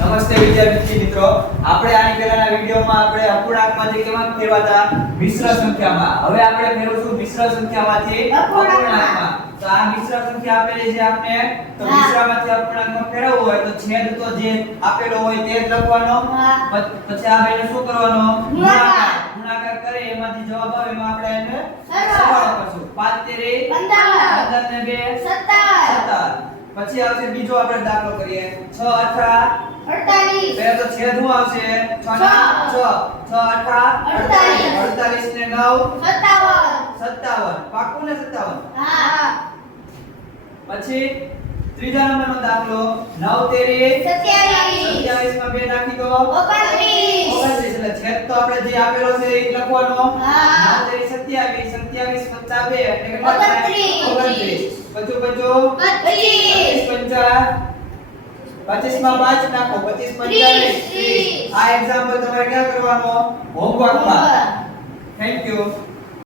નમસ્તે વિદ્યાર્થી મિત્રો, આપણે આની પહેલાના વિડિયોમાં આપણે અપૂર્ણાંકમાંથી કેમાં ફેરવાતા મિશ્ર સંખ્યામાં. હવે આપણે ફેરવશું મિશ્ર સંખ્યામાંથી અપૂર્ણાંકમાં. તો આ મિશ્ર સંખ્યા આપેલી છે આપને, તો મિશ્રમાંથી અપૂર્ણાંકમાં ફેરવવું હોય તો છેદ તો જે આપેલો હોય તે જ લખવાનો. પછી આ બેને શું કરવાનો? ગુણાકાર કરે એમાંથી જવાબ આવે એમાં આપણે એને સરવાળો કરશું. 5 તેરી 15 ને 2 17. પછી આવશે બીજો આપણે દાખલો કરીએ. 6 8 48. પહેલા તો છેદ શું આવશે? 6 ના 6 6 8 48 ને 9 57. પાક્કું ને 57? હા. પછી ત્રીજા નંબરનો દાખલો 9 તેરી 27 માં 2 નાખી દો 29. એટલે છેદ તો આપણે જે આપેલો છે એ લખવાનો. 9 તેરી 27 27 વત્તા 2 એટલે કેટલા થાય? 29. પછી 25 માં 5 નાખો 25 30. આ એક્ઝામ્પલ તમારે ક્યાં કરવાનો? હોમવર્કમાં. Thank you.